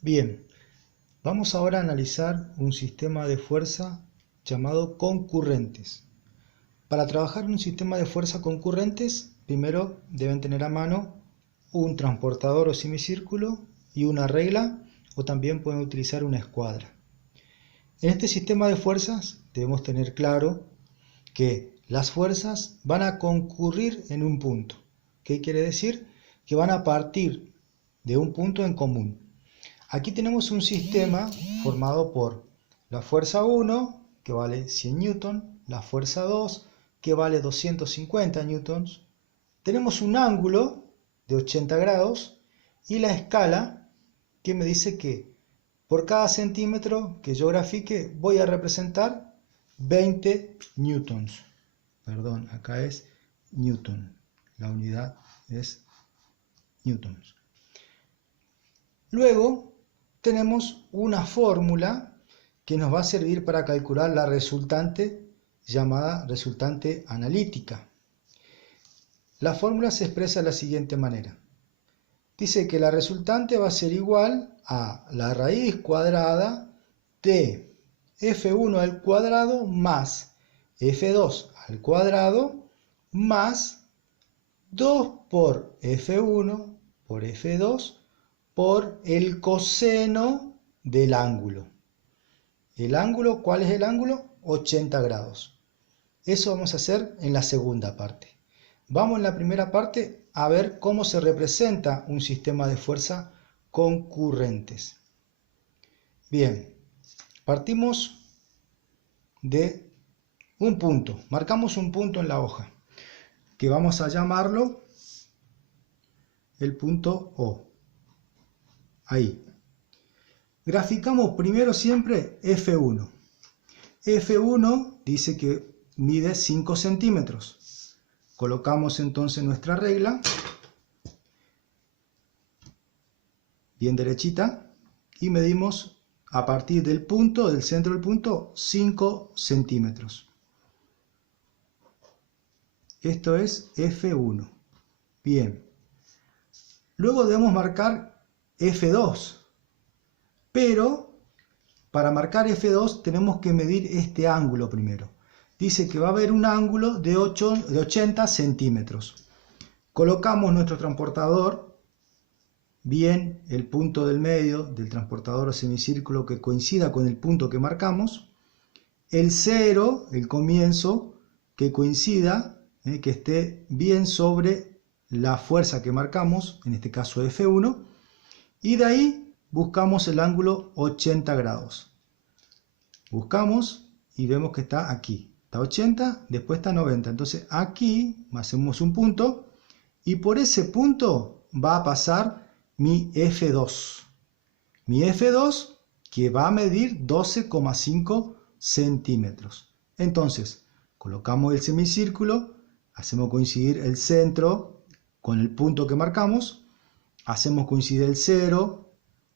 Bien, vamos ahora a analizar un sistema de fuerza llamado concurrentes. Para trabajar en un sistema de fuerza concurrentes, primero deben tener a mano un transportador o semicírculo y una regla, o también pueden utilizar una escuadra. En este sistema de fuerzas debemos tener claro que las fuerzas van a concurrir en un punto. ¿Qué quiere decir? Que van a partir de un punto en común. Aquí tenemos un sistema formado por la fuerza 1, que vale 100 newtons, la fuerza 2, que vale 250 newtons. Tenemos un ángulo de 80 grados y la escala que me dice que por cada centímetro que yo grafique voy a representar 20 newtons. Perdón, acá es newton. La unidad es newtons. Luego tenemos una fórmula que nos va a servir para calcular la resultante llamada resultante analítica. La fórmula se expresa de la siguiente manera. Dice que la resultante va a ser igual a la raíz cuadrada de f1 al cuadrado más f2 al cuadrado más 2 por f1 por f2 por el coseno del ángulo. ¿El ángulo? ¿Cuál es el ángulo? 80 grados. Eso vamos a hacer en la segunda parte. Vamos en la primera parte a ver cómo se representa un sistema de fuerza concurrentes. Bien, partimos de un punto. Marcamos un punto en la hoja, que vamos a llamarlo el punto O. Ahí. Graficamos primero siempre F1. F1 dice que mide 5 centímetros. Colocamos entonces nuestra regla, bien derechita, y medimos a partir del punto, del centro del punto, 5 centímetros. Esto es F1. Bien. Luego debemos marcar F2. Pero para marcar F2 tenemos que medir este ángulo primero. Dice que va a haber un ángulo de 80 centímetros. Colocamos nuestro transportador, bien el punto del medio del transportador o semicírculo que coincida con el punto que marcamos. El 0, el comienzo, que coincida, que esté bien sobre la fuerza que marcamos, en este caso F1. Y de ahí buscamos el ángulo 80 grados. Buscamos y vemos que está aquí. Está 80, después está 90. Entonces aquí hacemos un punto y por ese punto va a pasar mi F2. Mi F2 que va a medir 12,5 centímetros. Entonces colocamos el semicírculo, hacemos coincidir el centro con el punto que marcamos, hacemos coincidir el 0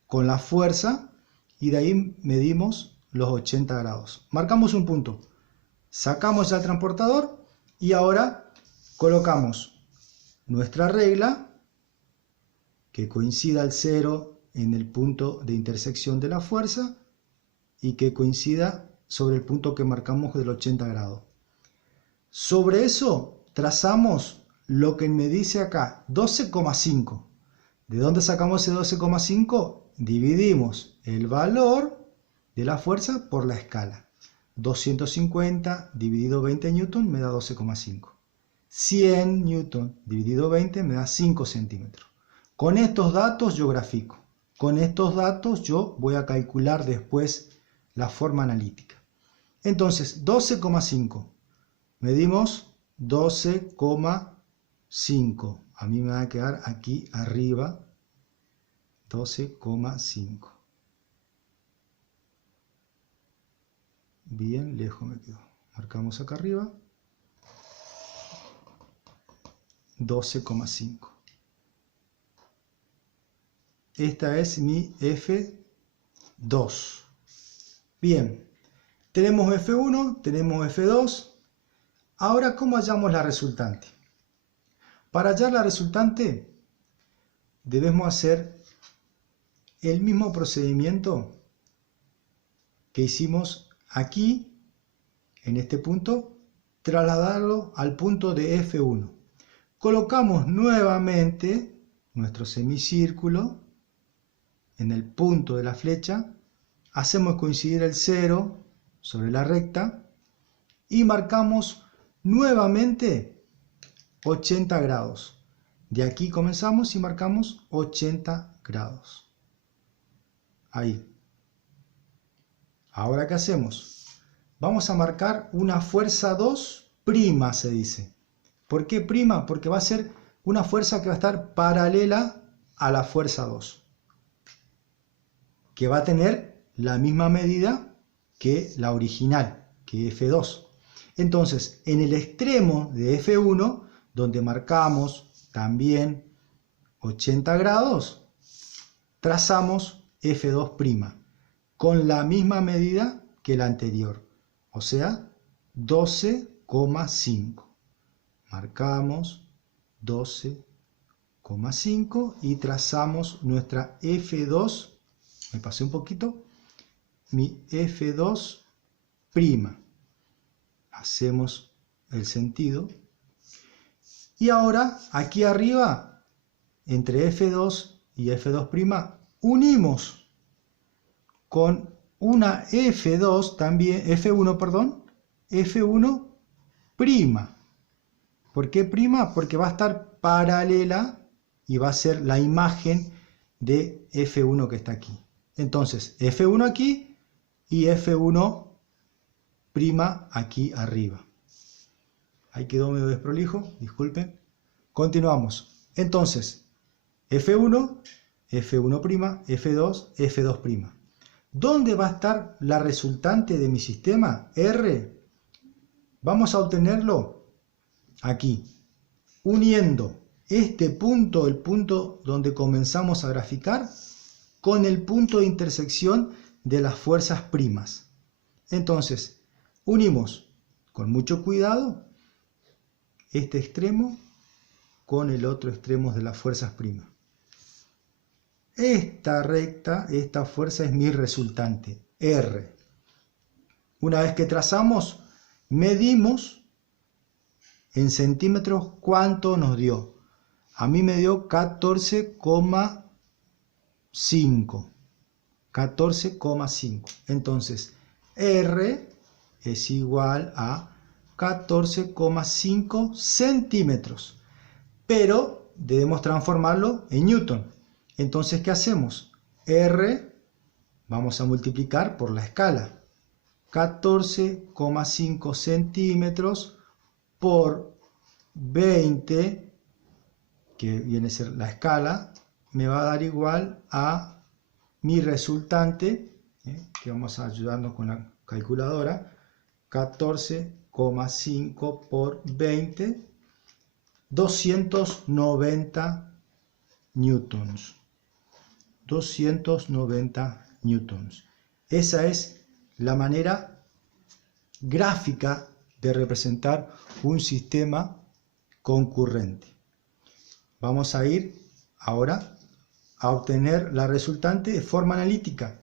con la fuerza y de ahí medimos los 80 grados. Marcamos un punto, sacamos el transportador y ahora colocamos nuestra regla que coincida el 0 en el punto de intersección de la fuerza y que coincida sobre el punto que marcamos del 80 grados. Sobre eso trazamos lo que me dice acá, 12,5. ¿De dónde sacamos ese 12,5? Dividimos el valor de la fuerza por la escala. 250 dividido 20 newton me da 12,5. 100 newton dividido 20 me da 5 centímetros. Con estos datos yo grafico. Con estos datos yo voy a calcular después la forma analítica. Entonces, 12,5. Medimos 12,5. A mí me va a quedar aquí arriba 12,5. Bien lejos me quedó. Marcamos acá arriba 12,5. Esta es mi F2. Bien, tenemos F1, tenemos F2. Ahora, ¿cómo hallamos la resultante? Para hallar la resultante debemos hacer el mismo procedimiento que hicimos aquí, en este punto, trasladarlo al punto de F1. Colocamos nuevamente nuestro semicírculo en el punto de la flecha, hacemos coincidir el 0 sobre la recta y marcamos nuevamente 80 grados. De aquí comenzamos y marcamos 80 grados. Ahí. Ahora, ¿qué hacemos? Vamos a marcar una fuerza 2 prima, se dice. ¿Por qué prima? Porque va a ser una fuerza que va a estar paralela a la fuerza 2, que va a tener la misma medida que la original, que F2. Entonces, en el extremo de F1, donde marcamos también 80 grados, trazamos F2' con la misma medida que la anterior, o sea, 12,5. Marcamos 12,5 y trazamos nuestra F2, me pasé un poquito, mi F2'. Hacemos el sentido. Y ahora, aquí arriba, entre F2 y F2', unimos con una F2 también, F1, perdón, F1'. ¿Por qué prima? Porque va a estar paralela y va a ser la imagen de F1 que está aquí. Entonces, F1 aquí y F1' aquí arriba. Ahí quedó medio desprolijo, disculpen. Continuamos. Entonces, F1, F1', F2, F2'. ¿Dónde va a estar la resultante de mi sistema? R. Vamos a obtenerlo aquí, uniendo este punto, el punto donde comenzamos a graficar, con el punto de intersección de las fuerzas primas. Entonces, unimos con mucho cuidado este extremo con el otro extremo de las fuerzas primas. Esta recta, esta fuerza es mi resultante, R. Una vez que trazamos, medimos en centímetros cuánto nos dio. A mí me dio 14,5. 14,5. Entonces, R es igual a 14,5 centímetros. Pero debemos transformarlo en newton. Entonces, ¿qué hacemos? R vamos a multiplicar por la escala. 14,5 centímetros por 20, que viene a ser la escala, me va a dar igual a mi resultante, que vamos a ayudarnos con la calculadora, 14,5 por 20, 290 newtons. 290 newtons. Esa es la manera gráfica de representar un sistema concurrente. Vamos a ir ahora a obtener la resultante de forma analítica.